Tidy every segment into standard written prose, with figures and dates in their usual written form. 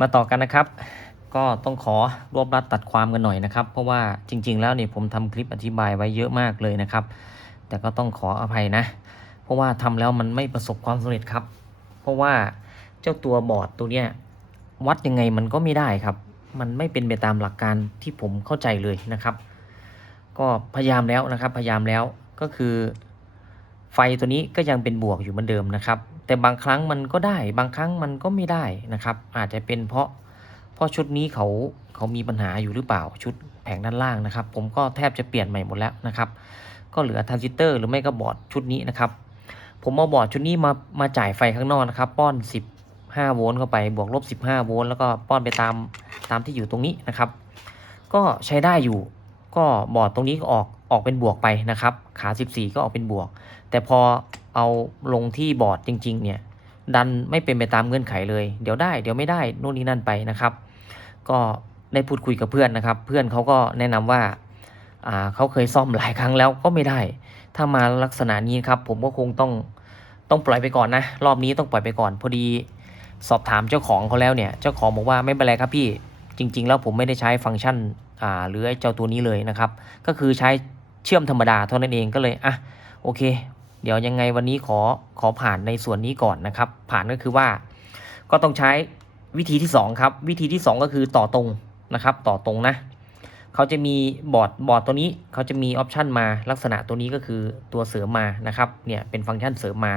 มาต่อกันนะครับก็ต้องขอรวบรัดตัดความกันหน่อยนะครับเพราะว่าจริงๆแล้วเนี่ยผมทำคลิปอธิบายไว้เยอะมากเลยนะครับแต่ก็ต้องขออภัยนะเพราะว่าทำแล้วมันไม่ประสบความสำเร็จครับเพราะว่าเจ้าตัวบอร์ดตัวเนี้ยวัดยังไงมันก็ไม่ได้ครับมันไม่เป็นไปตามหลักการที่ผมเข้าใจเลยนะครับก็พยายามแล้วนะครับพยายามแล้วก็คือไฟตัวนี้ก็ยังเป็นบวกอยู่เหมือนเดิมนะครับแต่บางครั้งมันก็ได้บางครั้งมันก็ไม่ได้นะครับอาจจะเป็นเพราะชุดนี้เขามีปัญหาอยู่หรือเปล่าชุดแผงด้านล่างนะครับผมก็แทบจะเปลี่ยนใหม่หมดแล้วนะครับก็เหลือทรานซิสเตอร์หรือไม่ก็บอร์ดชุดนี้นะครับผมเอาบอร์ดชุดนี้มาจ่ายไฟข้างนอกนะครับป้อน15 โวลต์เข้าไปบวกลบ15 โวลต์แล้วก็ป้อนไปตามที่อยู่ตรงนี้นะครับก็ใช้ได้อยู่ก็บอร์ดตรงนี้ก็ออกเป็นบวกไปนะครับขา14ก็ออกเป็นบวกแต่พอเอาลงที่บอร์ดจริงๆเนี่ยดันไม่เป็นไปตามเงื่อนไขเลยเดี๋ยวได้เดี๋ยวไม่ได้นู่นนี่นั่นไปนะครับก็ได้พูดคุยกับเพื่อนนะครับเพื่อนเขาก็แนะนำว่าเขาเคยซ่อมหลายครั้งแล้วก็ไม่ได้ถ้ามาลักษณะนี้ครับผมก็คงต้องปล่อยไปก่อนนะรอบนี้ต้องปล่อยไปก่อนพอดีสอบถามเจ้าของเขาแล้วเนี่ยเจ้าของบอกว่าไม่เป็นไรครับพี่จริงๆแล้วผมไม่ได้ใช้ฟังก์ชันหรือไอ้เจ้าตัวนี้เลยนะครับก็คือใช้เชื่อมธรรมดาเท่านั้นเองก็เลยโอเคเดี๋ยวยังไงวันนี้ขอผ่านในส่วนนี้ก่อนนะครับผ่านก็คือว่าก็ต้องใช้วิธีที่2ครับวิธีที่2ก็คือต่อตรงนะครับต่อตรงนะเขาจะมีบอร์ดตัวนี้เขาจะมีออปชันมาลักษณะตัวนี้ก็คือตัวเสริมมานะครับเนี่ยเป็นฟังก์ชันเสริมมา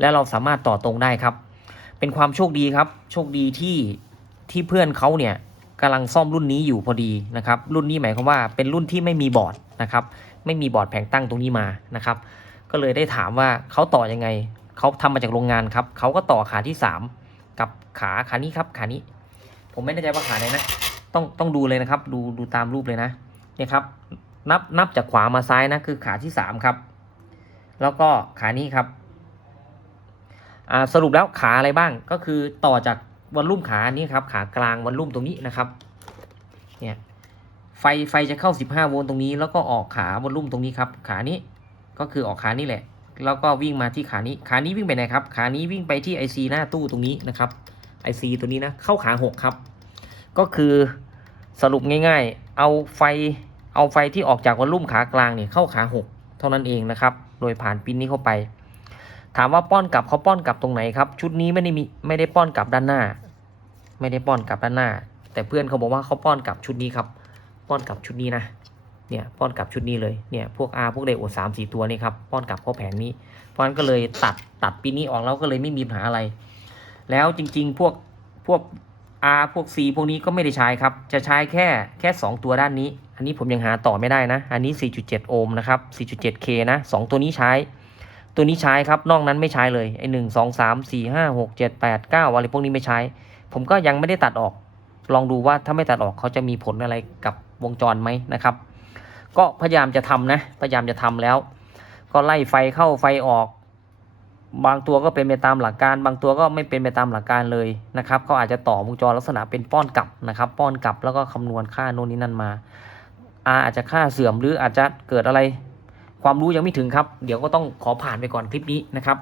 แล้วเราสามารถต่อตรงได้ครับเป็นความโชคดีครับโชคดีที่เพื่อนเขาเนี่ยกำลังซ่อมรุ่นนี้อยู่พอดีนะครับรุ่นนี้หมายความว่าเป็นรุ่นที่ไม่มีบอร์ดนะครับไม่มีบอร์ดแผงตั้งตรงนี้มานะครับก็เลยได้ถามว่าเขาต่อยังไงเขาทำมาจากโรงงานครับเขาก็ต่อขาที่3กับขานี้ครับขานี้ผมไม่แน่ใจว่าขาไหนนะต้องดูเลยนะครับดูตามรูปเลยนะเนี่ยครับนับจากขวามาซ้ายนะคือขาที่3ครับแล้วก็ขานี้ครับสรุปแล้วขาอะไรบ้างก็คือต่อจากวอลลุ่มขานี้ครับขากลางวอลลุ่มตรงนี้นะครับเนี่ยไฟจะเข้า15 โวลต์ตรงนี้แล้วก็ออกขาวอลลุ่มตรงนี้ครับขานี้ก็คือออกขานี้แหละแล้วก็วิ่งมาที่ขานี้วิ่งไปไหนครับขานี้วิ่งไปที่ IC หน้าตู้ตรงนี้นะครับ IC ตัวนี้นะเข้าขา6ครับก็คือสรุปง่ายๆเอาไฟที่ออกจากวอลลุ่มขากลางเนี่ยเข้าขา6เท่านั้นเองนะครับโดยผ่านปินนี้เข้าไปถามว่าป้อนกลับเขาป้อนกลับตรงไหนครับชุดนี้ไม่ได้ป้อนกลับด้านหน้าไม่ได้ป้อนกลับด้านหน้าแต่เพื่อนเขาบอกว่าเขาป้อนกลับชุดนี้ครับป้อนกลับชุดนี้นะเนี่ยป้อนกลับชุดนี้เลยเนี่ยพวกพวกไดโอด3-4 ตัวนี่ครับป้อนกลับเข้าแผงนี้เพราะฉะนั้นก็เลยตัดปินนี้ออกแล้วก็เลยไม่มีปัญหาอะไรแล้วจริงๆพวกพวก C พวกนี้ก็ไม่ได้ใช้ครับจะใช้แค่2ตัวด้านนี้อันนี้ผมยังหาต่อไม่ได้นะอันนี้ 4.7 โอห์มนะครับ 4.7K นะ2ตัวนี้ใช้ตัวนี้ใช้ครับนอกนั้นไม่ใช้เลยไอ้1 2 3 4 5 6 7 8 9อะไรพวกนี้ไม่ใช้ผมก็ยังไม่ได้ตัดออกลองดูว่าถ้าไม่ตัดออกเขาจะมีผลอะไรกับวงจรไหมนะครับก็พยายามจะทำนะพยายามจะทำแล้วก็ไล่ไฟเข้าไฟออกบางตัวก็เป็นไปตามหลักการบางตัวก็ไม่เป็นไปตามหลักการเลยนะครับเขาอาจจะต่อวงจรลักษณะเป็นป้อนกลับนะครับป้อนกลับแล้วก็คำนวณค่าโน่นนี่นั่นมาอาจจะค่าเสื่อมหรืออาจจะเกิดอะไรความรู้ยังไม่ถึงครับเดี๋ยวก็ต้องขอผ่านไปก่อนคลิปนี้นะครับ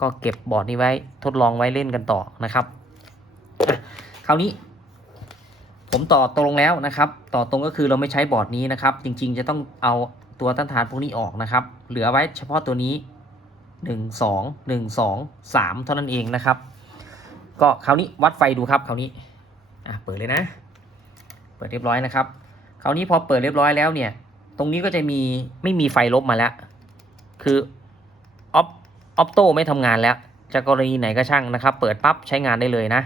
ก็เก็บบอร์ดนี้ไว้ทดลองไว้เล่นกันต่อนะครับคราวนี้ผมต่อตรงแล้วนะครับต่อตรงก็คือเราไม่ใช้บอร์ดนี้นะครับจริงๆจะต้องเอาตัวต้านทานพวกนี้ออกนะครับเหลือไว้เฉพาะตัวนี้1 2 1 2 3เท่านั้นเองนะครับก็คราวนี้วัดไฟดูครับคราวนี้เปิดเลยนะเปิดเรียบร้อยนะครับคราวนี้พอเปิดเรียบร้อยแล้วเนี่ยตรงนี้ก็จะไม่มีไฟลบมาแล้วคือออปโต้ไม่ทำงานแล้วจะกรณีไหนก็ช่างนะครับเปิดปั๊บใช้งานได้เลยนะ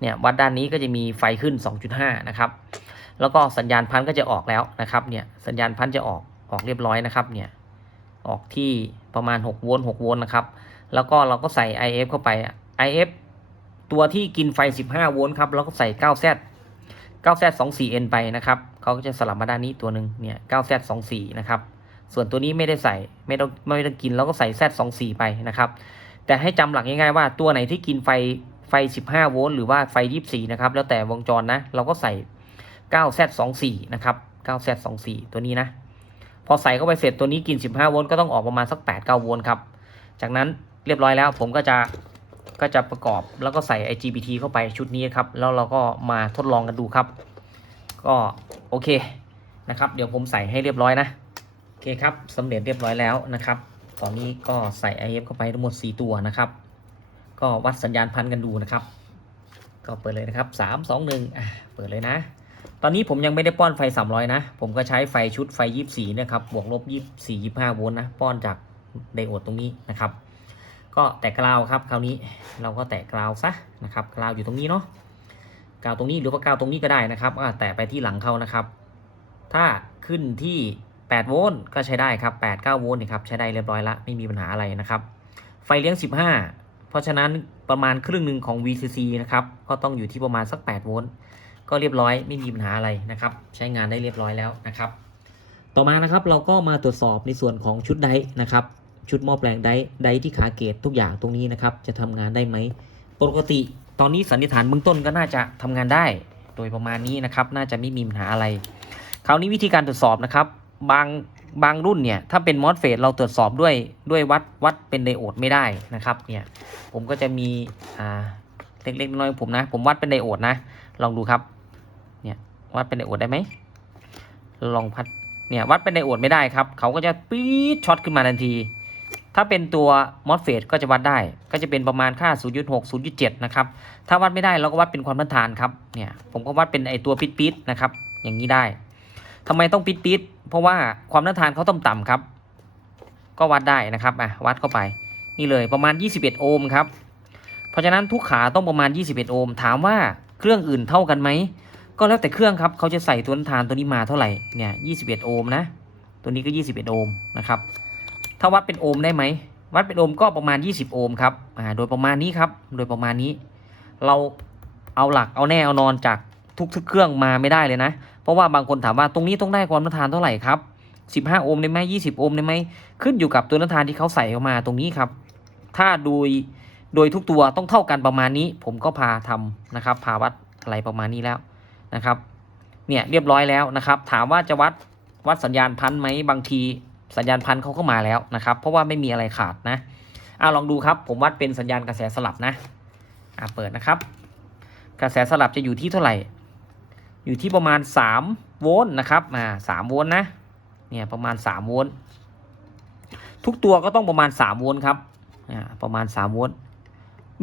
เนี่ยวัดด้านนี้ก็จะมีไฟขึ้น 2.5 นะครับแล้วก็สัญญาณพันก็จะออกแล้วนะครับเนี่ยสัญญาณพันจะออกเรียบร้อยนะครับเนี่ยออกที่ประมาณ6 โวลต์นะครับแล้วก็เราก็ใส่ IF เข้าไปIF ตัวที่กินไฟ15 โวลต์ครับแล้วก็ใส่ 9Z24N ไปนะครับเขาก็จะสลับมาด้านนี้ตัวหนึ่งเนี่ย 9Z24 นะครับส่วนตัวนี้ไม่ได้ใส่ไม่ต้องกินแล้วก็ใส่ Z24 ไปนะครับแต่ให้จำหลักง่ายๆว่าตัวไหนที่กินไฟ15 โวลต์หรือว่าไฟ24นะครับแล้วแต่วงจรนะเราก็ใส่ 9Z24 นะครับ 9Z24 ตัวนี้นะพอใส่เข้าไปเสร็จตัวนี้กิน15 โวลต์ก็ต้องออกประมาณสัก 8-9 โวลต์ครับจากนั้นเรียบร้อยแล้วผมก็ ก็จะประกอบแล้วก็ใส่ IGBT เข้าไปชุดนี้ครับแล้วเราก็มาทดลองกันดูครับก็โอเคนะครับเดี๋ยวผมใส่ให้เรียบร้อยนะโอเคครับสำเร็จเรียบร้อยแล้วนะครับตอนนี้ก็ใส่ IF เข้าไปทั้งหมด4ตัวนะครับก็วัดสัญญาณพันกันดูนะครับก็เปิดเลยนะครับ3 2 1เปิดเลยนะตอนนี้ผมยังไม่ได้ป้อนไฟ300นะผมก็ใช้ไฟชุดไฟ24นะครับบวกลบ24 25โวลต์นะป้อนจากไดโอดตรงนี้นะครับก็แตะกราวครับคราวนี้เราก็แตะกราวซะนะครับกราวอยู่ตรงนี้เนาะกราวตรงนี้หรือว่ากราวตรงนี้ก็ได้นะครับแตะไปที่หลังเขานะครับถ้าขึ้นที่8โวลต์ก็ใช้ได้ครับ8 9โวลต์นี่ครับใช้ได้เรียบร้อยละไม่มีปัญหาอะไรนะครับไฟเลี้ยง15เพราะฉะนั้นประมาณครึ่งหนึ่งของ VCC นะครับก็ต้องอยู่ที่ประมาณสัก8โวลต์ก็เรียบร้อยไม่มีปัญหาอะไรนะครับใช้งานได้เรียบร้อยแล้วนะครับต่อมานะครับเราก็มาตรวจสอบในส่วนของชุดไดนะครับชุดหม้อแปลงไดที่ขาเกตทุกอย่างตรงนี้นะครับจะทำงานได้ไหมปกติตอนนี้สันนิษฐานเบื้องต้นก็น่าจะทำงานได้โดยประมาณนี้นะครับน่าจะไม่มีปัญหาอะไรคราวนี้วิธีการตรวจสอบนะครับบางรุ่นเนี่ยถ้าเป็นมอสเฟตเราตรวจสอบด้วยวัดเป็นไดโอดไม่ได้นะครับเนี่ยผมก็จะมีเล็กๆน้อยๆผมนะผมวัดเป็นไดโอดนะลองดูครับเนี่ยวัดเป็นไดโอดได้ไหมลองพัดเนี่ยวัดเป็นไดโอดไม่ได้ครับเขาก็จะปี๊ดช็อตขึ้นมาทันทีถ้าเป็นตัวมอสเฟตก็จะวัดได้ก็จะเป็นประมาณค่า 0.6 0.7 นะครับถ้าวัดไม่ได้เราก็วัดเป็นความต้านทานครับเนี่ยผมก็วัดเป็นไอตัวปี๊ดๆนะครับอย่างนี้ได้ทำไมต้องปี๊ดเพราะว่าความต้านทานเขาต่ำครับก็วัดได้นะครับวัดเข้าไปนี่เลยประมาณ21โอห์มครับเพราะฉะนั้นทุกขาต้องประมาณ21โอห์มถามว่าเครื่องอื่นเท่ากันไหมก็แล้วแต่เครื่องครับเขาจะใส่ตัวต้านทานตัวนี้มาเท่าไหร่เนี่ย21โอห์มนะตัวนี้ก็21โอห์มนะครับถ้าวัดเป็นโอห์มได้ไหมวัดเป็นโอห์มก็ประมาณ20โอห์มครับโดยประมาณนี้ครับโดยประมาณนี้เราเอาหลักเอาแน่เอานอนจากทุกเครื่องมาไม่ได้เลยนะเพราะว่าบางคนถามว่าตรงนี้ต้องได้ความต้านทานเท่าไหร่ครับ15โอห์มได้ไหม20โอห์มได้ไหมขึ้นอยู่กับตัวต้านทานที่เขาใส่เข้ามาตรงนี้ครับถ้าโดยทุกตัวต้องเท่ากันประมาณนี้ผมก็พาทำนะครับพาวัดอะไรประมาณนี้แล้วนะครับเนี่ยเรียบร้อยแล้วนะครับถามว่าจะวัดสัญญาณพันไหมบางทีสัญญาณพันเขาก็มาแล้วนะครับเพราะว่าไม่มีอะไรขาดนะลองดูครับผมวัดเป็นสัญญาณกระแสสลับนะเปิดนะครับกระแสสลับจะอยู่ที่เท่าไหร่อยู่ที่ประมาณ3โวลต์นะครับ3โวลต์นะเนี่ยประมาณ3โวลต์ทุกตัวก็ต้องประมาณ3โวลต์ครับประมาณ3โวลต์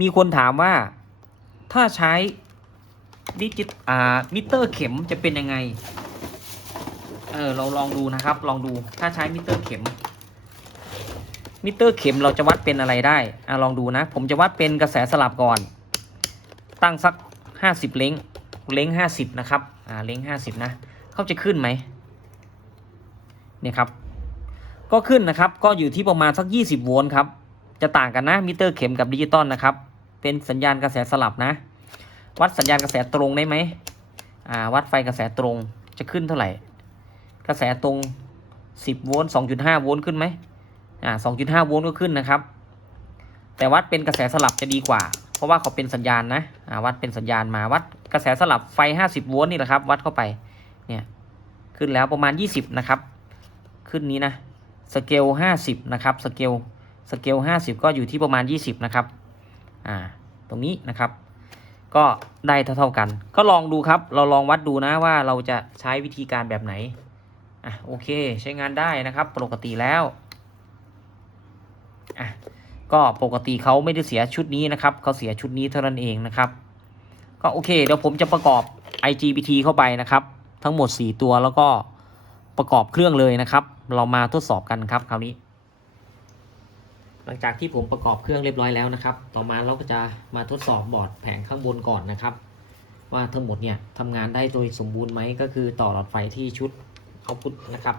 มีคนถามว่าถ้าใช้มิเตอร์เข็มจะเป็นยังไงเราลองดูนะครับลองดูถ้าใช้มิเตอร์เข็มเราจะวัดเป็นอะไรได้ลองดูนะผมจะวัดเป็นกระแสสลับก่อนตั้งสัก50เล้ง50นะครับเล้ง50นะเขาจะขึ้นไหมเนี่ยครับก็ขึ้นนะครับก็อยู่ที่ประมาณสัก20โวลต์ครับจะต่างกันนะมิเตอร์เข็มกับดิจิตอลนะครับเป็นสัญญาณกระแสสลับนะวัดสัญญาณกระแสตรงได้ไหมวัดไฟกระแสตรงจะขึ้นเท่าไหร่กระแสตรง10โวลต์ 2.5 โวลต์ขึ้นไหม2.5 โวลต์ก็ขึ้นนะครับแต่วัดเป็นกระแสสลับจะดีกว่าเพราะว่าเขาเป็นสัญญาณนะวัดเป็นสัญญาณมาวัดกระแสสลับไฟ50โวลต์นี่แหละครับวัดเข้าไปเนี่ยขึ้นแล้วประมาณ20นะครับขึ้นนี้นะสเกล50นะครับสเกล50ก็อยู่ที่ประมาณ20นะครับตรงนี้นะครับก็ได้เท่ากันก็ลองดูครับเราลองวัดดูนะว่าเราจะใช้วิธีการแบบไหนโอเคใช้งานได้นะครับปกติแล้วก็ปกติเขาไม่ได้เสียชุดนี้นะครับเขาเสียชุดนี้เท่านั้นเองนะครับก็โอเคเดี๋ยวผมจะประกอบ IGBT เข้าไปนะครับทั้งหมด4ตัวแล้วก็ประกอบเครื่องเลยนะครับเรามาทดสอบกันครับคราวนี้หลังจากที่ผมประกอบเครื่องเรียบร้อยแล้วนะครับต่อมาเราก็จะมาทดสอบบอร์ดแผงข้างบนก่อนนะครับว่าทั้งหมดเนี่ยทำงานได้โดยสมบูรณ์ไหมก็คือต่อหลอดไฟที่ชุดเอาพุทนะครับ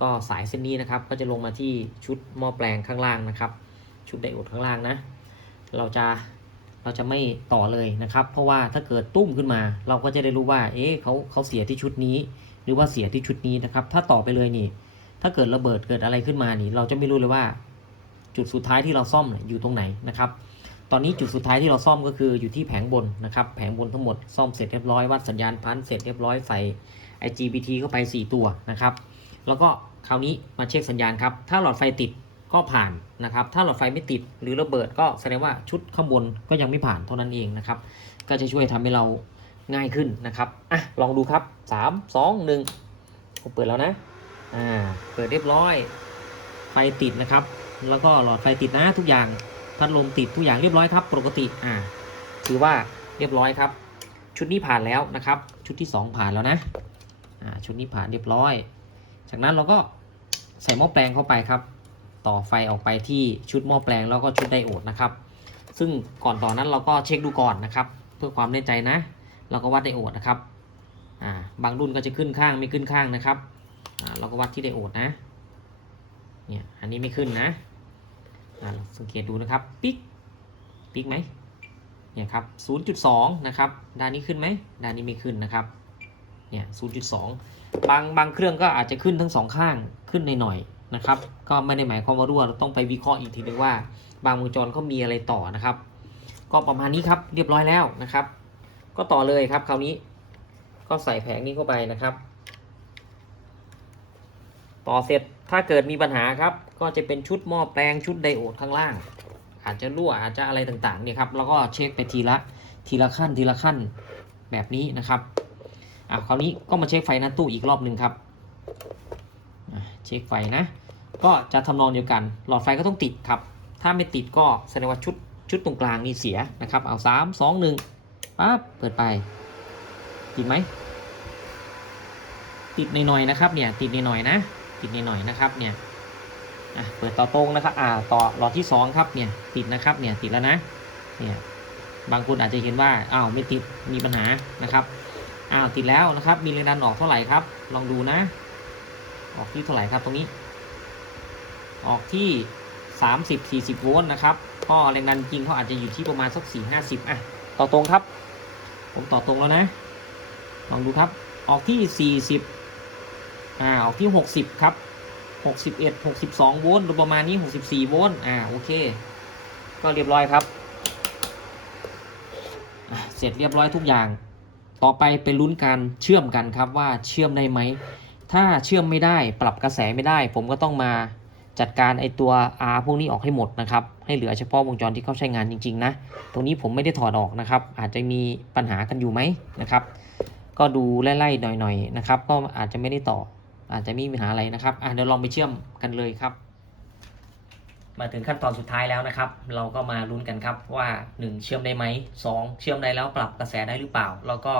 ก็สายเส้นนี้นะครับก็จะลงมาที่ชุดหม้อแปลงข้างล่างนะครับชุดไดโอดข้างล่างนะเราจะไม่ต่อเลยนะครับเพราะว่าถ้าเกิดตุ้มขึ้นมาเราก็จะได้รู้ว่าเขาเสียที่ชุดนี้หรือว่าเสียที่ชุดนี้นะครับถ้าต่อไปเลยนี่ถ้าเกิดระเบิดเกิดอะไรขึ้นมานี่เราจะไม่รู้เลยว่าจุดสุดท้ายที่เราซ่อมอยู่ตรงไหนนะครับตอนนี้จุดสุดท้ายที่เราซ่อมก็คืออยู่ที่แผงบนนะครับแผงบนทั้งหมดซ่อมเสร็จเรียบร้อยวัดสัญญาณพันเสร็จเรียบร้อยใส่ IGBT เข้าไป4ตัวนะครับแล้วก็คราวนี้มาเช็คสัญญาณครับถ้าหลอดไฟติด ก็ผ่านนะครับถ้าหลอดไฟไม่ติดหรือระเบิดก็แสดงว่าชุดข้างบนก็ยังไม่ผ่านเท่านั้นเองนะครับก็จะช่วยทำให้เราง่ายขึ้นนะครับลองดูครับ3 2 1ผมเปิดแล้วนะเปิดเรียบร้อยไฟติดนะครับแล้วก็หลอดไฟติดนะทุกอย่างพัดลมติดทุกอย่างเรียบร้อยครับปกติถือว่าเรียบร้อยครับชุดนี้ผ่านแล้วนะครับชุดที่2ผ่านแล้วนะชุดนี้ผ่านเรียบร้อยจากนั้นเราก็ใส่หม้อแปลงเข้าไปครับต่อไฟออกไปที่ชุดหม้อแปลงแล้วก็ชุดไดโอดนะครับซึ่งก่อนต่อนั้นเราก็เช็คดูก่อนนะครับเพื่อความแน่ใจนะเราก็วัดไดโอดนะครับบางรุ่นก็จะขึ้นข้างไม่ขึ้นข้างนะครับเราก็วัดที่ไดโอดนะเนี่ยอันนี้ไม่ขึ้นนะสังเกตดูนะครับปิ๊กไหมเนี่ยครับ 0.2 นะครับด้านนี้ขึ้นไหมด้านนี้ไม่ขึ้นนะครับเนี่ย 0.2 บางเครื่องก็อาจจะขึ้นทั้ง2ข้างขึ้นหน่อยๆนะครับก็ไม่ได้หมายความว่ารั่วเราต้องไปวิเคราะห์อีกทีนึงว่าบางวงจรเขามีอะไรต่อนะครับก็ประมาณนี้ครับเรียบร้อยแล้วนะครับก็ต่อเลยครับคราวนี้ก็ใส่แผงนี้เข้าไปนะครับต่อเสร็จถ้าเกิดมีปัญหาครับก็จะเป็นชุดหม้อแปลงชุดไดโอดข้างล่างอาจจะรั่วอาจจะอะไรต่างๆเนี่ยครับแล้วก็เช็คไปทีละขั้นแบบนี้นะครับคราวนี้ก็มาเช็คไฟหน้าตู้อีกรอบหนึ่งครับเช็คไฟนะก็จะทำนองเดียวกันหลอดไฟก็ต้องติดครับถ้าไม่ติดก็แสดงว่าชุดตรงกลางนี่เสียนะครับเอา3 2 1ปั๊บเปิดไปติดไหมติดหน่อยๆนะครับเนี่ยติดหน่อยๆนะติดหน่อยๆนะครับเนี่ยเปิดต่อตรงนะครับต่อหลอดที่2ครับเนี่ยติดนะครับเนี่ยติดแล้วนะเนี่ยบางคนอาจจะเห็นว่าไม่ติดมีปัญหานะครับติดแล้วนะครับมีแรงดันออกเท่าไหร่ครับลองดูนะออกที่เท่าไหร่ครับตรงนี้ออกที่30-40 โวลต์นะครับก็แรงดันจริงเขาอาจจะอยู่ที่ประมาณสัก4-50ต่อตรงครับผมต่อตรงแล้วนะลองดูครับออกที่40ออกที่60ครับ61-62 โวลต์หรือประมาณนี้64 โวลต์โอเคก็เรียบร้อยครับเสร็จเรียบร้อยทุกอย่างต่อไปเป็นลุ้นการเชื่อมกันครับว่าเชื่อมได้ไหมถ้าเชื่อมไม่ได้ปรับกระแสไม่ได้ผมก็ต้องมาจัดการไอตัว R พวกนี้ออกให้หมดนะครับให้เหลือเฉพาะวงจรที่เขาใช้งานจริงๆนะตรงนี้ผมไม่ได้ถอดออกนะครับอาจจะมีปัญหากันอยู่ไหมนะครับก็ดูไล่ๆหน่อยๆนะครับก็อาจจะไม่ได้ต่ออาจจะมีปัญหาอะไรนะครับเดี๋ยวลองไปเชื่อมกันเลยครับมาถึงขั้นตอนสุดท้ายแล้วนะครับเราก็มาลุ้นกันครับว่า1เชื่อมได้ไหม2เชื่อมได้แล้วปรับกระแสได้หรือเปล่าแล้วก็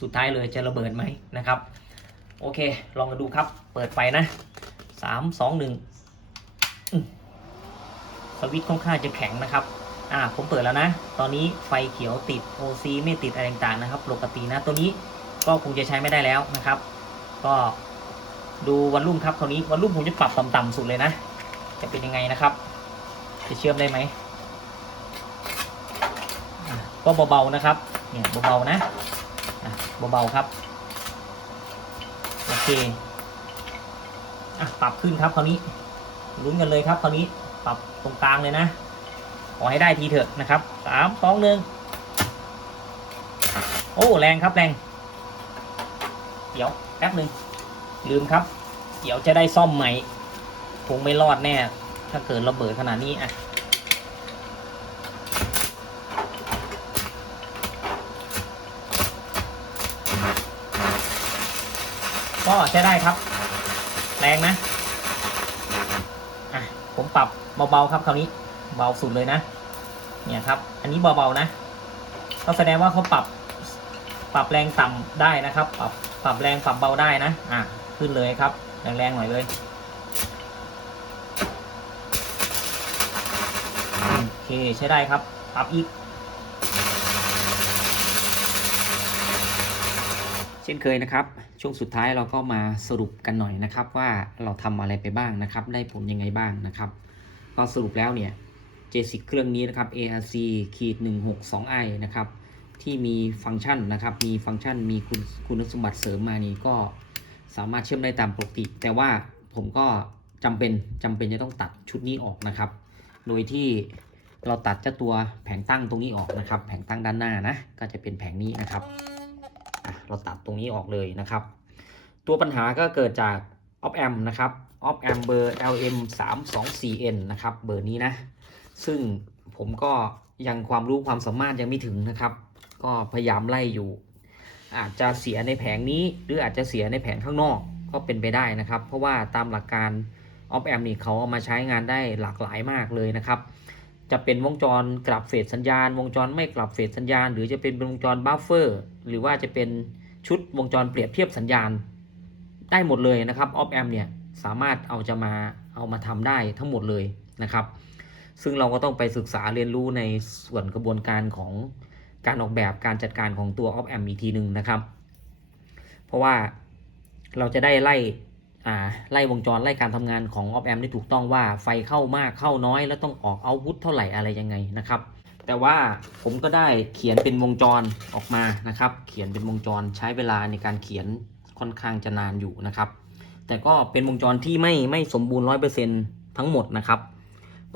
สุดท้ายเลยจะระเบิดไหมนะครับโอเคลองมาดูครับเปิดไฟนะ3 2 1สวิตช์ค่อนข้างจะแข็งนะครับผมเปิดแล้วนะตอนนี้ไฟเขียวติด OC ไม่ติดอะไรต่างๆนะครับปกตินะตัวนี้ก็คงจะใช้ไม่ได้แล้วนะครับก็ดูวอลลุ่มครับคราวนี้วอลลุ่มผมจะปรับต่ำๆสุดเลยนะจะเป็นยังไงนะครับจะเชื่อมได้ไหมก็เบาๆนะครับเนี่ยเบาๆนะเบาๆครับโอเคปรับขึ้นครับคราวนี้ลุ้นกันเลยครับคราวนี้ปรับตรงกลางเลยนะขอให้ได้ทีเถอะนะครับ3 2 1โอ้แรงครับแรงเดี๋ยวแป๊บนึงลืมครับเดี๋ยวจะได้ซ่อมใหม่คงไม่รอดแน่ถ้าเกิดระเบิดขนาดนี้ก็ใช้ได้ครับแรงนะผมปรับเบาๆครับคราวนี้เบาสุดเลยนะเนี่ยครับอันนี้เบาๆนะก็แสดงว่าเขาปรับแรงต่ำได้นะครับปรับแรงปรับเบาได้นะขึ้นเลยครับแรงๆหน่อยเลยโอเคใช้ได้ครับปรับอีกเช่นเคยนะครับช่วงสุดท้ายเราก็มาสรุปกันหน่อยนะครับว่าเราทำอะไรไปบ้างนะครับได้ผลยังไงบ้างนะครับก็สรุปแล้วเนี่ยJSIC เครื่องนี้นะครับ ARC-162i นะครับที่มีฟังก์ชันนะครับมีฟังก์ชันมีคุณสมบัติเสริมมานี่ก็สามารถเชื่อมได้ตามปกติแต่ว่าผมก็จำเป็นจะต้องตัดชุดนี้ออกนะครับโดยที่เราตัดเจ้าตัวแผงตั้งตรงนี้ออกนะครับแผงตั้งด้านหน้านะก็จะเป็นแผงนี้นะครับเราตัดตรงนี้ออกเลยนะครับตัวปัญหาก็เกิดจากออฟแอมป์นะครับ op amp เบอร์ LM324N นะครับเบอร์นี้นะซึ่งผมก็ยังความรู้ความสามารถยังไม่ถึงนะครับก็พยายามไล่อยู่อาจจะเสียในแผงนี้หรืออาจจะเสียในแผงข้างนอกก็เป็นไปได้นะครับเพราะว่าตามหลักการ op amp นี่เขาเอามาใช้งานได้หลากหลายมากเลยนะครับจะเป็นวงจรกลับเฟสสัญญาณวงจรไม่กลับเฟสสัญญาณหรือจะเป็นวงจรบัฟเฟอร์หรือว่าจะเป็นชุดวงจรเปรียบเทียบสัญญาณได้หมดเลยนะครับ op amp เนี่ยสามารถเอามาทำได้ทั้งหมดเลยนะครับซึ่งเราก็ต้องไปศึกษาเรียนรู้ในส่วนกระบวนการของการออกแบบการจัดการของตัว op amp อีกทีหนึ่งนะครับเพราะว่าเราจะได้ไล่วงจรไล่การทำงานของ op amp ได้ถูกต้องว่าไฟเข้ามากเข้าน้อยแล้วต้องออกเอาท์พุตเท่าไหร่อะไรยังไงนะครับแต่ว่าผมก็ได้เขียนเป็นวงจรออกมานะครับเขียนเป็นวงจรใช้เวลาในการเขียนค่อนข้างจะนานอยู่นะครับแต่ก็เป็นวงจรที่ไม่สมบูรณ์ 100% ทั้งหมดนะครับ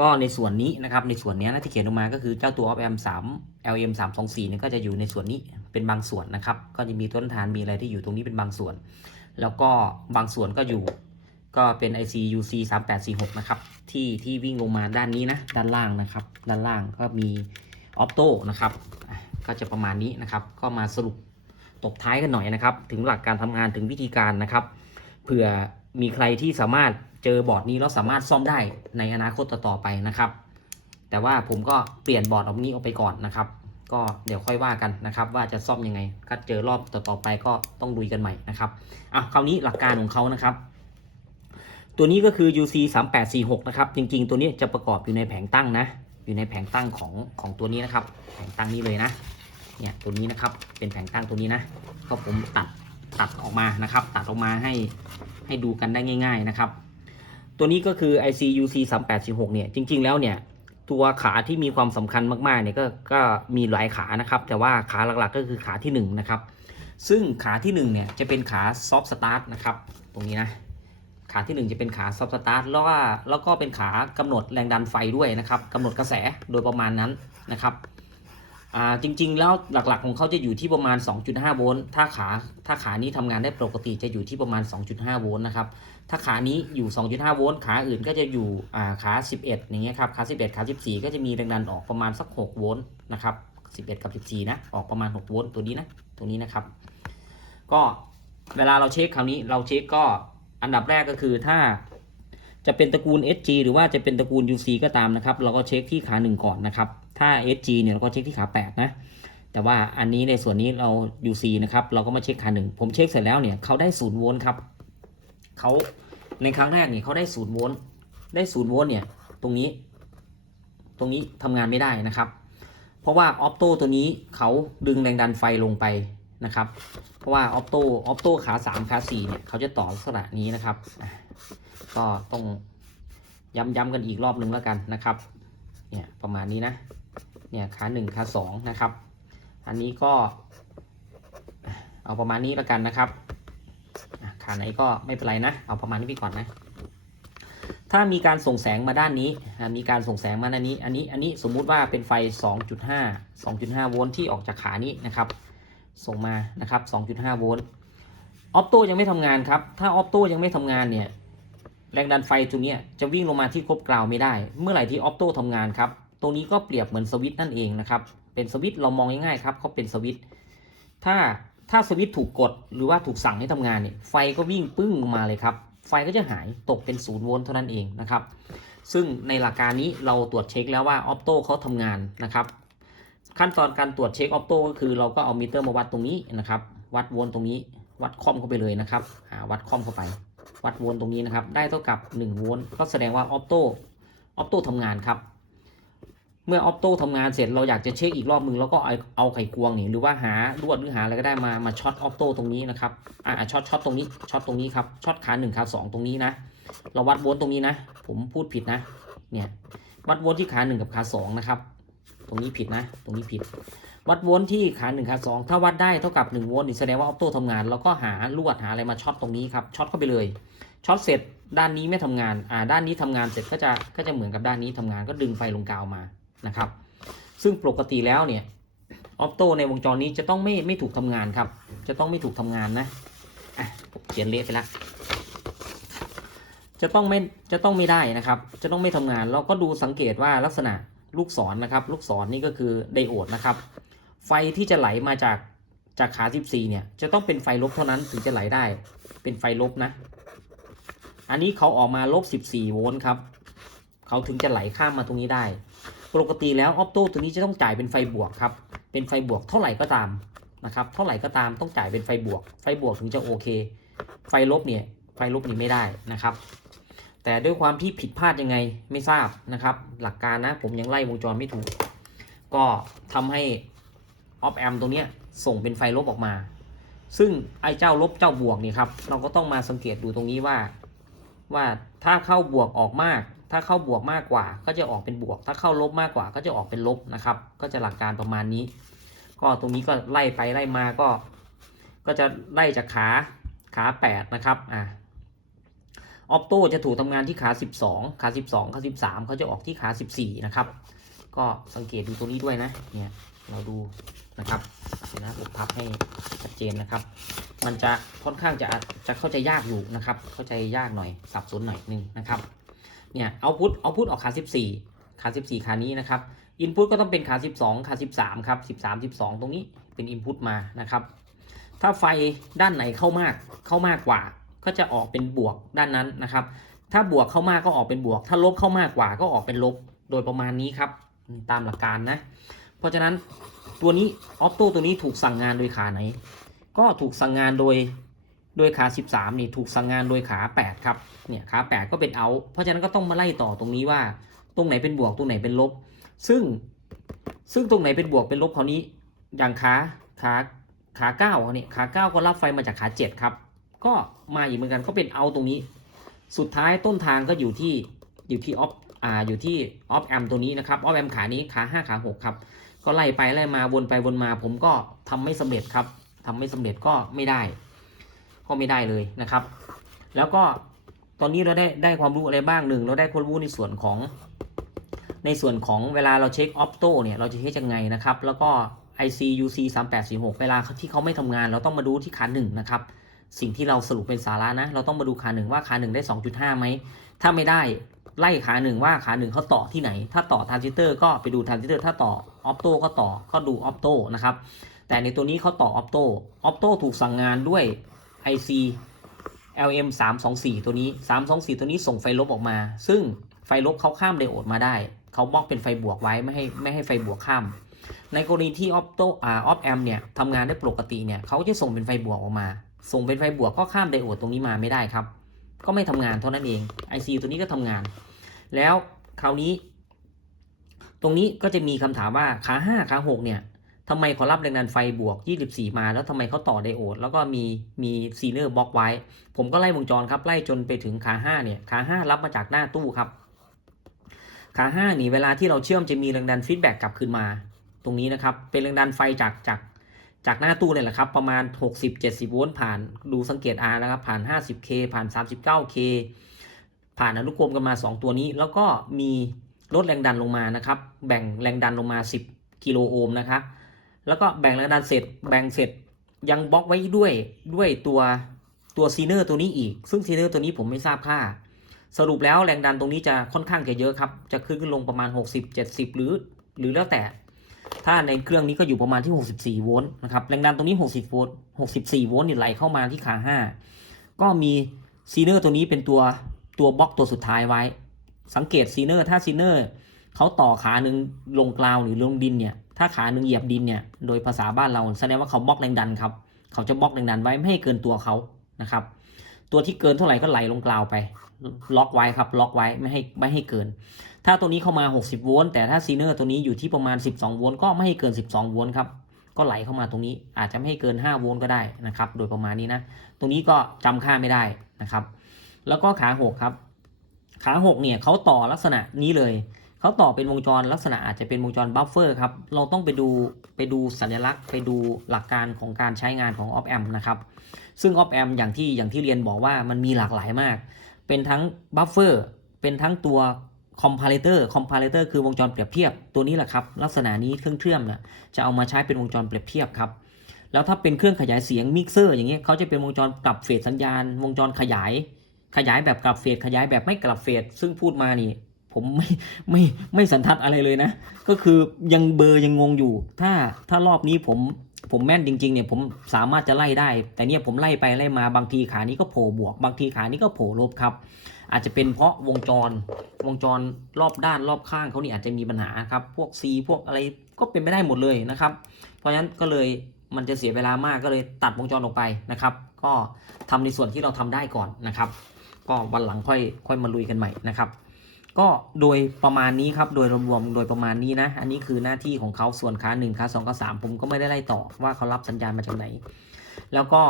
ก็ในส่วนนี้นะครับในส่วนนี้นะที่เขียนออกมาก็คือเจ้าตัว op amp 3 LM324 เนี่ยก็จะอยู่ในส่วนนี้เป็นบางส่วนนะครับก็จะมีต้นฐานมีอะไรที่อยู่ตรงนี้เป็นบางส่วนแล้วก็บางส่วนก็อยู่ก็เป็น IC UC 3846นะครับที่วิ่งลงมาด้านนี้นะด้านล่างนะครับด้านล่างก็มีออโต้นะครับก็จะประมาณนี้นะครับก็มาสรุปตบท้ายกันหน่อยนะครับถึงหลักการทำงานถึงวิธีการนะครับเผื่อมีใครที่สามารถเจอบอร์ดนี้แล้วสามารถซ่อมได้ในอนาคตต่อไปนะครับแต่ว่าผมก็เปลี่ยนบอร์ดนี้ออกไปก่อนนะครับก็เดี๋ยวค่อยว่ากันนะครับว่าจะซ่อมยังไงก็เจอรอบต่อไปก็ต้องลุยกันใหม่นะครับคราวนี้หลักการของเขานะครับตัวนี้ก็คือ UC 3846นะครับจริงๆตัวนี้จะประกอบอยู่ในแผงตั้งนะอยู่ในแผงตั้งของตัวนี้นะครับแผงตั้งนี้เลยนะเนี่ยตัวนี้นะครับเป็นแผงตั้งตัวนี้นะก็ผมตัดออกมานะครับตัดออกมาให้ดูกันได้ง่ายๆนะครับตัวนี้ก็คือ IC UC 3846เนี่ยจริงๆแล้วเนี่ยตัวขาที่มีความสำคัญมากๆเนี่ยก็มีหลายขานะครับแต่ว่าขาหลักๆก็คือขาที่1นะครับซึ่งขาที่1เนี่ยจะเป็นขาซอฟต์สตาร์ทนะครับตรงนี้นะขาที่1จะเป็นขาซอฟต์สตาร์ทแล้วก็เป็นขากำหนดแรงดันไฟด้วยนะครับกำหนดกระแสโดยประมาณนั้นนะครับจริงๆแล้วหลักๆของเขาจะอยู่ที่ประมาณ 2.5 โวลต์ถ้าขานี้ทำงานได้ปกติจะอยู่ที่ประมาณ 2.5 โวลต์นะครับถ้าขานี้อยู่ 2.5 โวลต์ขาอื่นก็จะอยู่ขา11อย่างเงี้ยครับขา11ขา14ก็จะมีแรงดันออกประมาณสัก6โวลต์นะครับ11กับ14นะออกประมาณ6โวลต์ตัวนี้นะครับก็เวลาเราเช็คคราวนี้เราเช็คก็อันดับแรกก็คือถ้าจะเป็นตระกูล SG หรือว่าจะเป็นตระกูล UC ก็ตามนะครับเราก็เช็คที่ขา1ก่อนนะครับถ้า SG เนี่ยเราก็เช็คที่ขา8นะแต่ว่าอันนี้ในส่วนนี้เรา UC นะครับเราก็มาเช็คขา1ผมเช็คเสร็จแล้วเนี่ยเขาได้0โวลต์ครับเขาในครั้งแรกเนี่ยเขาได้0โวลต์เนี่ยตรงนี้ทำงานไม่ได้นะครับเพราะว่าออปโต้ตัวนี้เขาดึงแรงดันไฟลงไปนะครับเพราะว่าออปโต้ขา3ขา4เนี่ยเขาจะต่อลักษณะนี้นะครับก็ต้องย้ำกันอีกรอบนึงแล้วกันนะครับเนี่ยประมาณนี้นะเนี่ยขา1ขา2นะครับอันนี้ก็เอาประมาณนี้แล้วกันนะครับขาไหนก็ไม่เป็นไรนะเอาประมาณนี้ไปก่อนนะถ้ามีการส่งแสงมาด้านนี้มีการส่งแสงมาด้านนี้อันนี้สมมุติว่าเป็นไฟ 2.5 โวลต์ที่ออกจากขานี้นะครับส่งมานะครับ 2.5 โวลต์ออปโต้ยังไม่ทำงานครับถ้าออปโต้ยังไม่ทำงานเนี่ยแรงดันไฟตัวนี้จะวิ่งลงมาที่ครบกราวไม่ได้เมื่อไหร่ที่ออปโต้ทำงานครับตรงนี้ก็เปรียบเหมือนสวิตช์นั่นเองนะครับเป็นสวิตช์เรามองง่ายๆครับเขาเป็นสวิตช์ถ้าสวิตช์ถูกกดหรือว่าถูกสั่งให้ทำงานเนี่ยไฟก็วิ่งปึ้งลงมาเลยครับไฟก็จะหายตกเป็น0โวลต์เท่านั้นเองนะครับซึ่งในหลักการนี้เราตรวจเช็คแล้วว่าออปโต้เขาทำงานนะครับขั้นตอนการตรวจเช็คออปโต้ก็คือเราก็เอามิเตอร์มาวัดตรงนี้นะครับวัดโวลต์ตรงนี้วัดคอมเข้าไปเลยนะครับวัดคอมเข้าไปวัดโวลต์ตรงนี้นะครับได้เท่ากับ1โวลต์ก็แสดงว่าออปโต้ทำงานครับเมื่อออปโต้ทำงานเสร็จเราอยากจะเช็คอีกรอบนึงแล้วก็เอาไขควงนี่หรือว่าหาลวดหรือหาอะไรก็ได้มาช็อตออปโต้ตรงนี้นะครับช็อตตรงนี้ครับช็อตขา1ขา2ตรงนี้นะเราวัดโวลต์ตรงนี้นะผมพูดผิดนะเนี่ยวัดโวลต์ที่ขา1กับขา2นะครับตรงนี้ผิดนะตรงนี้ผิดวัดโวลต์ที่ขา1ขา2ถ้าวัดได้เท่ากับ1โวลต์นี่แสดงว่าออปโต้ทำงานแล้วก็หาลวดหาอะไรมาช็อตตรงนี้ครับช็อตเข้าไปเลยช็อตเสร็จด้านนี้ไม่ทำงานด้านนี้ทำงานเสร็จก็จะเหมือนกับด้านนี้ทำงานก็ดึงไฟลงกาวมานะครับซึ่งปกติแล้วเนี่ยออปโต้ในวงจรนี้จะต้องไม่ถูกทำงานครับจะต้องไม่ถูกทำงานนะเขียนเละไปแล้ว จะต้องไม่ได้นะครับจะต้องไม่ทำงานเราก็ดูสังเกตว่าลักษณะลูกศรนะครับลูกศรนี่ก็คือไดโอดนะครับไฟที่จะไหลมาจากขา14เนี่ยจะต้องเป็นไฟลบเท่านั้นถึงจะไหลได้เป็นไฟลบนะอันนี้เขาออกมา-14 โวลต์ครับเขาถึงจะไหลข้ามมาตรงนี้ได้ปกติแล้วออปโต้ตัวนี้จะต้องจ่ายเป็นไฟบวกครับเป็นไฟบวกเท่าไหร่ก็ตามนะครับเท่าไหร่ก็ตามต้องจ่ายเป็นไฟบวกถึงจะโอเคไฟลบเนี่ยไม่ได้นะครับแต่ด้วยความที่ผิดพลาดยังไงไม่ทราบนะครับหลักการนะผมยังไล่วงจรไม่ถูกก็ทำให้ออฟแอมตรงนี้ส่งเป็นไฟลบออกมาซึ่งไอ้เจ้าลบเจ้าบวกนี่ครับเราก็ต้องมาสังเกตดูตรงนี้ว่าถ้าเข้าบวกออกมากถ้าเข้าบวกมากกว่าก็จะออกเป็นบวกถ้าเข้าลบมากกว่าก็จะออกเป็นลบนะครับก็จะหลักการประมาณนี้ก็ตรงนี้ก็ไล่ไปไล่มาก็จะไล่จากขา8นะครับออปโต้จะถูกทำงานที่ขา12ขา13เขาจะออกที่ขา14นะครับก็สังเกตดูตัวนี้ด้วยนะเนี่ยเราดูนะครับนะผมพับให้ชัดเจนนะครับมันจะค่อนข้างจะเข้าใจยากอยู่นะครับเข้าใจยากหน่อยสับสนหน่อยนึงนะครับเนี่ยเอาพุทออกขา14ขานี้นะครับอินพุตก็ต้องเป็นขา12ขา13ครับ13 12ตรงนี้เป็นอินพุตมานะครับถ้าไฟด้านไหนเข้ามากกว่าก็จะออกเป็นบวกด้านนั้นนะครับถ้าบวกเข้ามากก็ออกเป็นบวกถ้าลบเข้ามากกว่าก็ออกเป็นลบโดยประมาณนี้ครับตามหลักการนะเพราะฉะนั้นตัวนี้ออปโต้ตัวนี้ถูกสั่งงานโดยขาไหนก็ถูกสั่งงานโดยขา13นี่ถูกสั่งงานโดยขา8ครับเนี่ยขา8ก็เป็นเอาเพราะฉะนั้นก็ต้องมาไล่ต่อตรงนี้ว่าตรงไหนเป็นบวกตรงไหนเป็นลบซึ่งตรงไหนเป็นบวกเป็นลบคราวนี้อย่างขา9เนี่ยขา9ก็รับไฟมาจากขา7ครับก็มาอีกเหมือนกันก็เป็นเอาตรงนี้สุดท้ายต้นทางก็อยู่ที่ออฟแอมตัวนี้นะครับออฟแอมขานี้ขา5ขา6ครับก็ไล่ไปไล่มาวนไปวนมาผมก็ทำไม่สำเร็จครับทำไม่สำเร็จก็ไม่ได้เลยนะครับแล้วก็ตอนนี้เราได้ความรู้อะไรบ้างเราได้ความรู้ในส่วนของเวลาเราเช็คออปโต้เนี่ยเราจะเช็คยังไงนะครับแล้วก็ IC UC 3846เวลาที่เขาไม่ทำงานเราต้องมาดูที่ขา1นะครับสิ่งที่เราสรุปเป็นสาระนะเราต้องมาดูขา1ว่าขา1ได้ 2.5 ไหมถ้าไม่ได้ไล่ขา1ว่าขา1เขาต่อที่ไหนถ้าต่อทรานซิสเตอร์ก็ไปดูทรานซิสเตอร์ถ้าต่อออปโต้ก็ดูออปโต้นะครับแต่ในตัวนี้เขาต่อออปโต้ถูกสั่งงานด้วย IC LM 324ตัวนี้ตัวนี้ส่งไฟลบออกมาซึ่งไฟลบเขาข้ามไดโอดมาได้เขาบล็อกเป็นไฟบวกไว้ไม่ให้ไฟบวกข้ามในกรณีที่ออฟแอมเนี่ยทำงานได้ปกติเนี่ยเขาจะส่งเป็นไฟบวกออกมาส่งเป็นไฟบวกก็ข้ามไดโอดตรงนี้มาไม่ได้ครับก็ไม่ทำงานเท่านั้นเอง IC ตัวนี้ก็ทำงานแล้วคราวนี้ตรงนี้ก็จะมีคำถามว่าขา5ขา6เนี่ยทำไมเขารับแรงดันไฟบวก24มาแล้วทำไมเขาต่อไดโอดแล้วก็มีซีเนอร์บล็อกไว้ผมก็ไล่วงจรครับไล่จนไปถึงขา5เนี่ยขา5รับมาจากหน้าตู้ครับขา5นี่เวลาที่เราเชื่อมจะมีแรงดันฟีดแบ็กกลับคืนมาตรงนี้นะครับเป็นแรงดันไฟจากหน้าตู้เนี่ยแหละครับประมาณ 60-70 โวลต์ผ่านดูสังเกต R นะครับผ่าน 50K ผ่าน 39K ผ่านอนุกรมกันมา2ตัวนี้แล้วก็มีลดแรงดันลงมานะครับแบ่งแรงดันลงมา10กิโลโอห์มนะครับแล้วก็แบ่งแรงดันเสร็จยังบล็อกไว้ด้วยตัวซีเนอร์ตัวนี้อีกซึ่งซีเนอร์ตัวนี้ผมไม่ทราบค่าสรุปแล้วแรงดันตรงนี้จะค่อนข้างจะเยอะครับจะขึ้นลงประมาณ60-70หรือแล้วแต่ถ้าในเครื่องนี้ก็อยู่ประมาณที่64โวลต์นะครับแรงดันตรงนี้60โวลต์64โวลต์นี่ไหลเข้ามาที่ขา5ก็มีซีเนอร์ตัวนี้เป็นตัวบล็อกตัวสุดท้ายไว้สังเกตซีเนอร์ถ้าซีเนอร์เขาต่อขาหนึ่งลงกราวหรือลงดินเนี่ยถ้าขาหนึ่งเหยียบดินเนี่ยโดยภาษาบ้านเราแสดงว่าเขาบล็อกแรงดันครับเขาจะบล็อกแรงดันไว้ไม่ให้เกินตัวเขานะครับตัวที่เกินเท่าไหร่ก็ไหลลงกราวไปล็อกไว้ครับล็อกไว้ไม่ให้เกินถ้าตัวนี้เข้ามา60โวลต์แต่ถ้าซีเนอร์ตัวนี้อยู่ที่ประมาณ12โวลต์ก็ไม่ให้เกิน12โวลต์ครับก็ไหลเข้ามาตรงนี้อาจจะไม่ให้เกิน5โวลต์ก็ได้นะครับโดยประมาณนี้นะตรงนี้ก็จำค่าไม่ได้นะครับแล้วก็ขา6ครับขา6เนี่ยเขาต่อลักษณะนี้เลยเขาต่อเป็นวงจรลักษณะอาจจะเป็นวงจรบัฟเฟอร์ครับเราต้องไปดูสัญลักษณ์ไปดูหลักการของการใช้งานของ Op Amp นะครับซึ่ง Op Amp อย่างที่เรียนบอกว่ามันมีหลากหลายมากเป็นทั้งบัฟเฟอร์เป็นทั้งตัวคอมพาเลเตอร์คือวงจรเปรียบเทียบตัวนี้แหละครับลักษณะนี้เครื่องเนี่ยจะเอามาใช้เป็นวงจรเปรียบเทียบครับแล้วถ้าเป็นเครื่องขยายเสียงมิกเซอร์อย่างเงี้ยเขาจะเป็นวงจรปรับเฟสสัญญาณวงจรขยาย ขยายแบบกลับเฟสขยายแบบไม่กลับเฟสซึ่งพูดมานี่ผมไม่สันทัดอะไรเลยนะก็คือยังเบอร์ยังงงอยู่ถ้ารอบนี้ผมแม่นจริงๆเนี่ยผมสามารถจะไล่ได้แต่เนี่ยผมไล่ไปไล่มาบางทีขานี้ก็โผล่บวกบางทีขานี้ก็โผล่ลบครับอาจจะเป็นเพราะวงจรรอบด้านรอบข้างเขานี่อาจจะมีปัญหาครับพวก C พวกอะไรก็เป็นไปได้หมดเลยนะครับเพราะฉะนั้นก็เลยมันจะเสียเวลามากก็เลยตัดวงจรออกไปนะครับก็ทำในส่วนที่เราทำได้ก่อนนะครับก็วันหลังค่อยมาลุยกันใหม่นะครับก็โดยประมาณนี้ครับโดยรวมๆโดยประมาณนี้นะอันนี้คือหน้าที่ของเขาส่วนขา1ขา2ขา3ผมก็ไม่ได้ไล่ต่อว่าเขารับสัญญาณมาจากไหนแล้วก็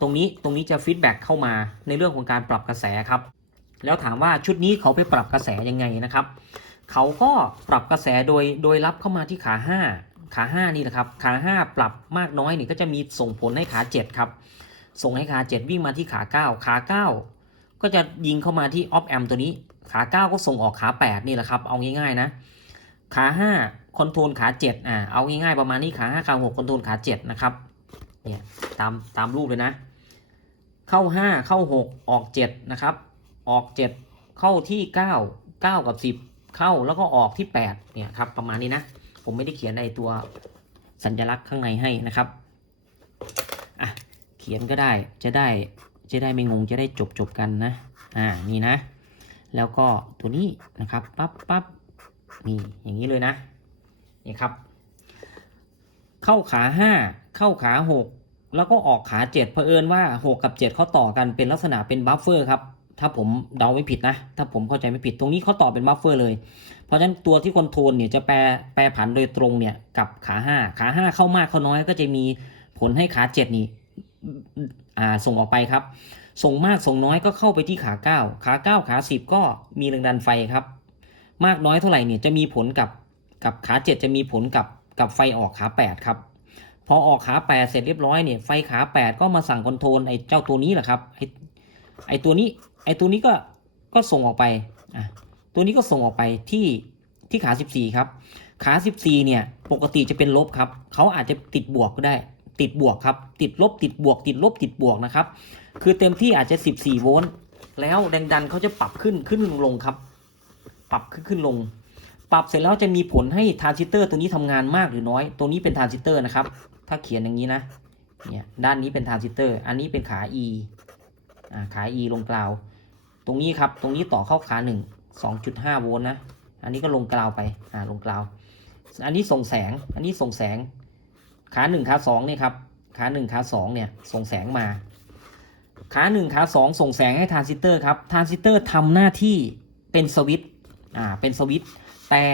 ตรงนี้จะฟีดแบ็กเข้ามาในเรื่องของการปรับกระแสครับแล้วถามว่าชุดนี้เขาไปปรับกระแสยังไงนะครับเขาก็ปรับกระแสโดยรับเข้ามาที่ขา5นี่นะครับขา5ปรับมากน้อยนี่ก็จะมีส่งผลให้ขา7ครับส่งให้ขา7วิ่งมาที่ขา9ขา9ก็จะยิงเข้ามาที่ออฟแอมตัวนี้ขา9ก็ส่งออกขา8นี่แหละครับเอาง่ายๆนะขา5คอนโทรลขา7เอาง่ายๆประมาณนี้ขา5ขา6คอนโทรลขา7นะครับเนี่ยตามรูปเลยนะเข้า5เข้า6ออก7นะครับออก7เข้าที่9กับ10เข้าแล้วก็ออกที่8เนี่ยครับประมาณนี้นะผมไม่ได้เขียนในตัวสัญลักษณ์ข้างในให้นะครับเขียนก็ได้จะได้ไม่งงจะได้จบกันนะนี่นะแล้วก็ตัวนี้นะครับปั๊บนี่อย่างนี้เลยนะนี่ครับเข้าขา5เข้าขา6แล้วก็ออกขา7เผอิญว่า6กับ7เขาต่อกันเป็นลักษณะเป็นบัฟเฟอร์ครับถ้าผมเดาไม่ผิดนะถ้าผมเข้าใจไม่ผิดตรงนี้เขาต่อเป็นบัฟเฟอร์เลยเพราะฉะนั้นตัวที่คอนโทรลเนี่ยจะแปรผันโดยตรงเนี่ยกับขา5เข้ามากเข้าน้อยก็จะมีผลให้ขา7นี่ส่งออกไปครับส่งมากส่งน้อยก็เข้าไปที่ขา9ขา10ก็มีแรงดันไฟครับมากน้อยเท่าไหร่เนี่ยจะมีผลกับขา7จะมีผลกับไฟออกขา8ครับพอออกขา8เสร็จเรียบร้อยเนี่ยไฟขา8ก็มาสั่งคอนโทรลไอ้เจ้าตัวนี้แหละครับไอ้ตัวนี้ก็ส่งออกไปตัวนี้ก็ส่งออกไปที่ขา14ครับขา14เนี่ยปกติจะเป็นลบครับเขาอาจจะติดบวกก็ได้ติดบวกครับติดลบติดบวกติดลบติดบวกนะครับคือเต็มที่อาจจะ14โวลต์แล้วแรงดันเขาจะปรับขึ้นลงครับปรับขึ้นลงปรับเสร็จแล้วจะมีผลให้ทรานซิสเตอร์ตัวนี้ทำงานมากหรือน้อยตัวนี้เป็นทรานซิสเตอร์นะครับถ้าเขียนอย่างนี้นะเนี่ยด้านนี้เป็นทรานซิสเตอร์อันนี้เป็นขา E ขา E ลงกราวตรงนี้ครับตรงนี้ต่อเข้าขา1 2.5 โวลต์นะอันนี้ก็ลงกราวไปลงกราวอันนี้ส่งแสงขา1ขา2เนี่ยครับขา1ขา2เนี่ยส่งแสงมาขา1ขา2ส่งแสงให้ทรานซิสเตอร์ครับทรานซิสเตอร์ทำหน้าที่เป็นสวิตช์เป็นสวิตช์แต่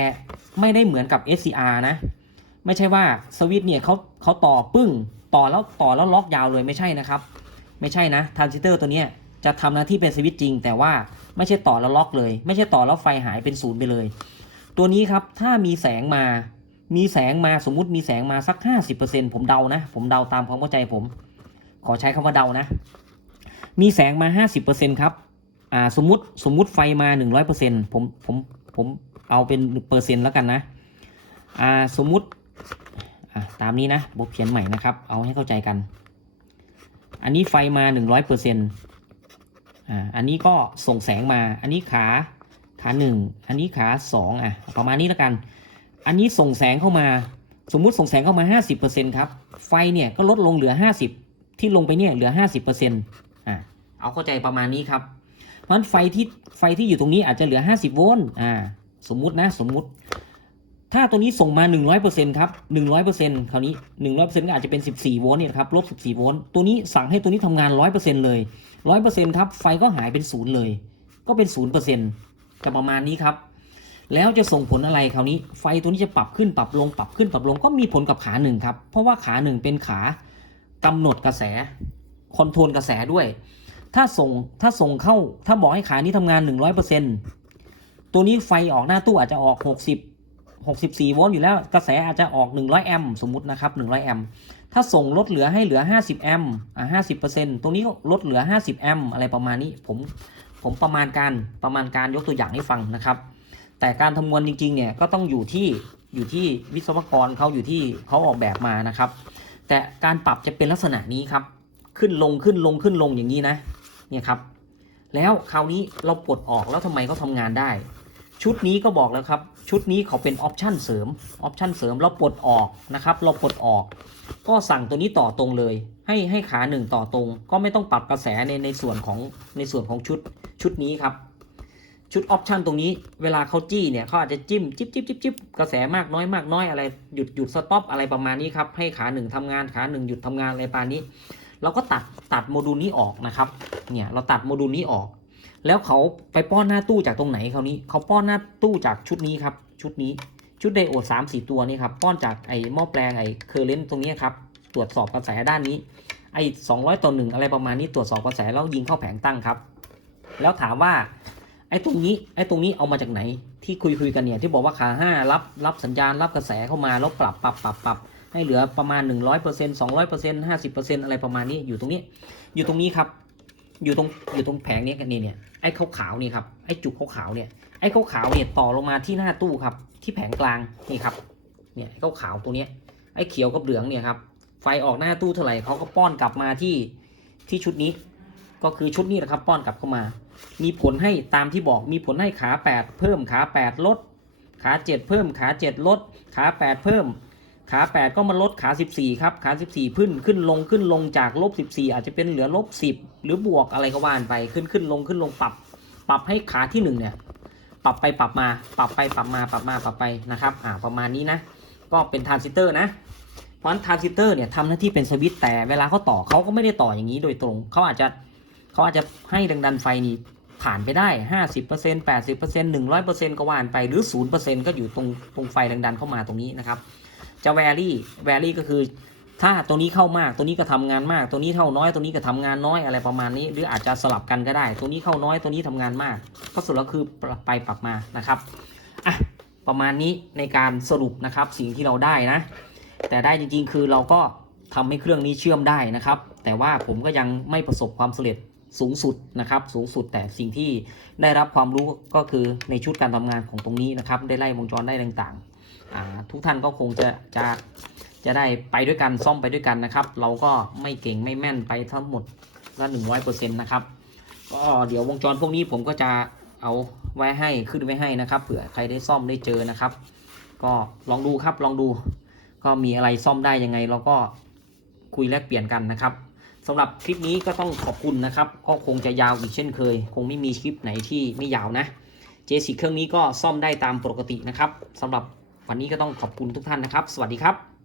ไม่ได้เหมือนกับ SCR นะไม่ใช่ว่าสวิตช์เนี่ยเขาต่อปึ้งต่อแล้วล็อกยาวเลยไม่ใช่นะครับไม่ใช่นะทรานซิสเตอร์ตัวนี้จะทำหน้าที่เป็นสวิตช์จริงแต่ว่าไม่ใช่ต่อแล้วล็อกเลยไม่ใช่ต่อแล้วไฟหายเป็นศูนย์ไปเลยตัวนี้ครับถ้ามีแสงมาสมมุติมีแสงมาสัก 50% ผมเดานะผมเดาตามความเข้าใจผมขอใช้คำว่าเดานะมีแสงมา 50% ครับสมมุติไฟมา 100% ผมเอาเป็นเปอร์เซ็นต์แล้วกันนะสมมุติตามนี้นะผมเขียนใหม่นะครับเอาให้เข้าใจกันอันนี้ไฟมา 100% อันนี้ก็ส่งแสงมาอันนี้ขา1อันนี้ขา2ประมาณนี้แล้วกันอันนี้ส่งแสงเข้ามาสมมุติส่งแสงเข้ามา 50% ครับไฟเนี่ยก็ลดลงเหลือ50ที่ลงไปเนี่ยเหลือ 50%เอาเข้าใจประมาณนี้ครับเพราะฉะนั้นไฟที่อยู่ตรงนี้อาจจะเหลือ50โวลต์สมมุติถ้าตัวนี้ส่งมา 100% ครับ 100% คราวนี้ 100% ก็อาจจะเป็น14โวลต์เนี่ยครับลบ14โวลต์ตัวนี้สั่งให้ตัวนี้ทำงาน 100% เลย 100% ครับไฟก็หายเป็น0เลยก็เป็น 0% จะประมาณนี้ครับแล้วจะส่งผลอะไรคราวนี้ไฟตัวนี้จะปรับขึ้นปรับลงปรับขึ้นปรับลงก็มีผลกับขา1ครับเพราะว่าขา1เป็นขากำหนดกระแสคอนโทรลกระแสด้วยถ้าส่งเข้าถ้าบอกให้ขานี้ทำงาน 100% ตัวนี้ไฟออกหน้าตู้อาจจะออก64โวลต์อยู่แล้วกระแสอาจจะออก100แอมป์สมมุตินะครับ100แอมป์ถ้าส่งลดเหลือให้เหลือ50แอมป์50% ตรงนี้ก็ลดเหลือ50แอมป์อะไรประมาณนี้ผมประมาณการยกตัวอย่างให้ฟังนะครับแต่การคำนวณจริงๆเนี่ยก็ต้องอยู่ที่วิศวกรเขาอยู่ที่เขาออกแบบมานะครับแต่การปรับจะเป็นลักษณะนี้ครับขึ้นลงอย่างนี้นะเนี่ยครับ แล้วคราวนี้เราปลดออกแล้วทำไมเขาทำงานได้ชุดนี้ก็บอกแล้วครับชุดนี้เขาเป็นออปชั่นเสริมเราปลดออกนะครับเราปลดออกก็สั่งตัวนี้ต่อตรงเลยให้ขาหนึ่งต่อตรงก็ไม่ต้องปรับกระแสในส่วนของชุดนี้ครับชุดออปชั่นตรงนี้เวลาเขาจี้เนี่ยเขาอาจจะจิ้มจิ๊บกระแสมากน้อยอะไรหยุดสต็อปอะไรประมาณนี้ครับให้ขาหนึ่งทำงานขาหนึ่งหยุดทำงานอะไรประมาณนี้เราก็ตัดโมดูลนี้ออกนะครับเนี่ยเราตัดโมดูลนี้ออกแล้วเขาไปป้อนหน้าตู้จากตรงไหนคราวนี้เขาป้อนหน้าตู้จากชุดนี้ครับชุดไดโอด3-4 ตัวนี่ครับป้อนจากไอ้หม้อแปลงไอ้เคอร์เรนต์ตรงนี้ครับตรวจสอบกระแสด้านนี้ไอ้200/1อะไรประมาณนี้ตรวจสอบกระแสแล้วยิงเข้าแผงตั้งครับแล้วถามว่าไอ้ตรงนี้เอามาจากไหนที่คุยกันเนี่ยที่บอกว่าขา5รับสัญญาณรับกระแสเข้ามาแล้วปรับให้เหลือประมาณ 100% 200% 50% อะไรประมาณนี้อยู่ตรงนี้ครับอยู่ตรงแผงนี้กันเนี่ยไอ้ขาวๆนี่ครับไอ้จุกขาวๆเนี่ยไอ้ขาวๆเนี่ยต่อลงมาที่หน้าตู้ครับที่แผงกลางนี่ครับเนี่ยไอ้ขาวๆตัวเนี้ยไอ้เขียวกับเหลืองเนี่ยครับไฟออกหน้าตู้เท่าไหร่เขาก็ป้อนกลับมาที่ชุดนี้ก็คือชุดนี้แหละครับป้อนกลับเข้ามามีผลให้ตามที่บอกมีผลให้ขา8เพิ่มขา8ลดขา7เพิ่มขา7ลดขา8เพิ่มขา8ก็มาลดขา14ครับขา14ขึ้นลงจาก-14อาจจะเป็นเหลือ-10หรือบวกอะไรก็ว่านไปขึ้นลงปรับให้ขาที่1เนี่ยปรับไปปรับมาปรับไปนะครับประมาณนี้นะก็เป็นทรานซิสเตอร์นะเพราะฉะนั้นทรานซิสเตอร์เนี่ยทำหน้าที่เป็นสวิตช์แต่เวลาเขาต่อเขาก็ไม่ได้ต่ออย่างนี้โดยตรงเขาอาจจะให้แรงดันไฟนี่ผ่านไปได้ 50% 80% 100% ก็ว่านไปหรือ 0% ก็อยู่ตรงไฟแรงดันเข้ามาตรงนี้นะครับจะแวรี่ก็คือถ้าตัวนี้เข้ามากตัวนี้ก็ทำงานมากตัวนี้เท่าน้อยตัวนี้ก็ทำงานน้อยอะไรประมาณนี้หรืออาจจะสลับกันก็ได้ตัวนี้เข้าน้อยตัวนี้ทำงานมากก็สุดแล้วคือปรับมานะครับประมาณนี้ในการสรุปนะครับสิ่งที่เราได้นะแต่ได้จริงๆคือเราก็ทำให้เครื่องนี้เชื่อมได้นะครับแต่ว่าผมก็ยังไม่ประสบความสำเร็จสูงสุดนะครับแต่สิ่งที่ได้รับความรู้ก็คือในชุดการทำงานของตรงนี้นะครับได้ไล่วงจรได้ต่างๆทุกท่านก็คงจะได้ไปด้วยกันซ่อมไปด้วยกันนะครับเราก็ไม่เก่งไม่แม่นไปทั้งหมดละ 100% นะครับก็เดี๋ยววงจรพวกนี้ผมก็จะเอาไว้ให้ขึ้นไว้ให้นะครับเผื่อใครได้ซ่อมได้เจอนะครับก็ลองดูครับลองดูก็มีอะไรซ่อมได้ยังไงเราก็คุยแลกเปลี่ยนกันนะครับสำหรับคลิปนี้ก็ต้องขอบคุณนะครับก็คงจะยาวอีกเช่นเคยคงไม่มีคลิปไหนที่ไม่ยาวนะJ10เครื่องนี้ก็ซ่อมได้ตามปกตินะครับสำหรับวันนี้ก็ต้องขอบคุณทุกท่านนะครับสวัสดีครับ